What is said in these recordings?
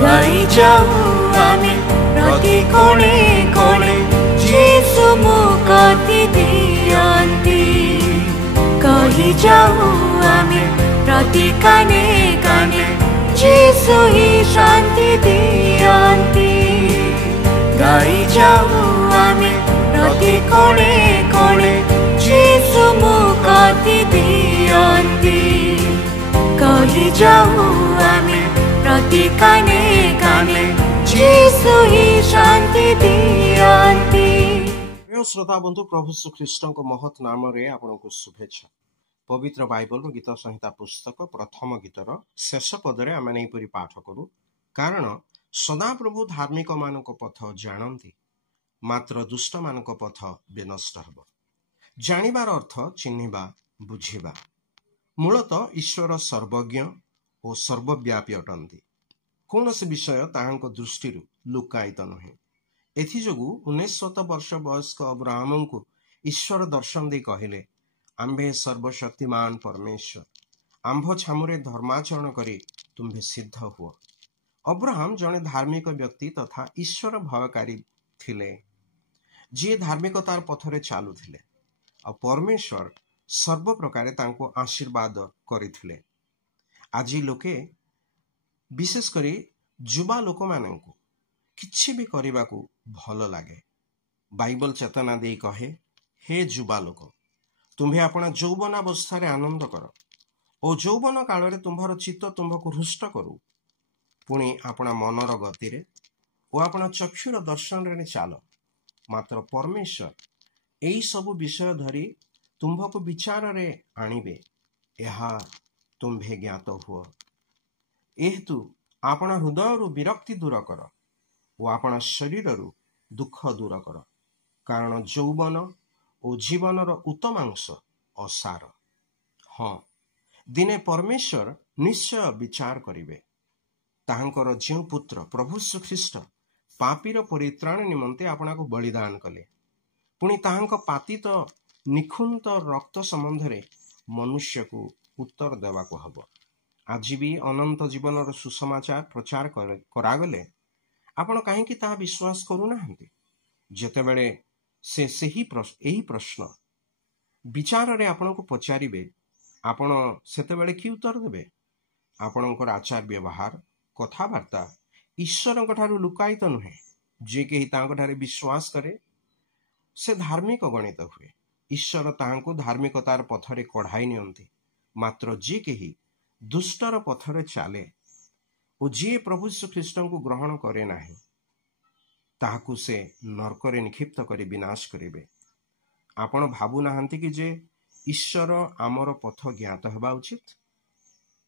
गाई जाऊ आमे प्रति कोणे कोणे जीसु मुक्ति दियन्ति कहि जाऊ आमे प्रति काने काने जीसु ही शांति दियन्ति गाई जाऊ आमे प्रति कोणे कोणे जीसु मुक्ति दियन्ति कहि जाऊ आमे प्रति काने काने जीसु ही शांति दियन्ति। प्रिय श्रोता बंधु प्रभु श्री ख्रीष्ट को महत नाम रे आपनको शुभेच्छा। पवित्र बाइबल गीत संहिता पुस्तक प्रथम गीतर शेष पदरे आम एपरी पाठ करू। कारण सदा प्रभु धार्मिक मानक पथ जानती मात्र दुष्ट मानक पथ विनष्ट हब। जानिबार अर्थ चिन्हिबा बुझिबा। मूलतः ईश्वर सर्वज्ञ और सर्वव्यापी अटंती। कौन से विषय ताहांको दृष्टि लुकायित नुहे। एथिजोगु 1900 वर्ष वयस्क अब्राहम को ईश्वर दर्शन दे कहले आंभे सर्वशक्तिमान परमेश्वर आंभ छामुरे धर्माचरण करी तुम्भे सिद्ध हुआ। अब्राहम जने धार्मिक व्यक्ति तथा ईश्वर भयकारी थिले जी धार्मिकतार पथरे चालू थिले और परमेश्वर सर्व प्रकारे तांको आशीर्वाद करिथिले। आजी लोके विशेष करी युवा लोक मानंकु किछि भी करिबा को भल लागे। बाइबल चेतना दे कहे हे युवा लोक तुम्हें अपना यौवन अवस्था आनंद कर और यौवन काल में तुम्हार चित्त तुम्हको हृष्ट करू पुणी अपना मनर गति रे और अपना चक्षुर दर्शन रे चाल। मात्र परमेश्वर यही सब विषय धरी तुम्भको विचार रे आनिबे यहा तुम्भे ज्ञात हुआ। एहेतु अपना हृदय विरक्ति दूर कर और अपना शरीर दुख दूर कर। कारण यौवन और जीवनर उत्तमांश असार। हाँ दिने परमेश्वर निश्चय विचार करिवे ताहांकर जो पुत्र प्रभु श्री ख्रीष्ट पापीर परित्राण निमंते आपना को बलिदान कले पुणी ताहांक पातित निखुंत रक्त संबंधरे मनुष्य को उत्तर देवा को हब। आज भी अनंत जीवनर सुसमाचार प्रचार करागले आपण कहीं ताहा विश्वास करूना। जेतेबेले से यही प्रश्न विचार रे आपण को पचारिबे आपण सेतेबेले कि उत्तर देबे। आपणकर आचार व्यवहार कथबार्ता ईश्वर ठारू लुकायित नुहे। जे केही तांको ठारे विश्वास करे से धार्मिक गणित हुए। ईश्वर ताहांको धार्मिकतार पथरे कढ़ाई नियंती। मात्र जे केही दुष्टर पथरे चाले और जे प्रभु श्री ख्रीष्ट को ग्रहण करे नाही ताहाकु से नरकरे निक्षिप्त करी विनाश करिवे। आपण भाबु नाहंती कि जे ईश्वर आमर पथ ज्ञात हेबा उचित।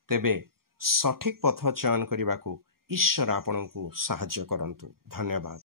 तेबे सठिक पथ चयन करने को ईश्वर आपनको साहाय्य करंतु। धन्यवाद।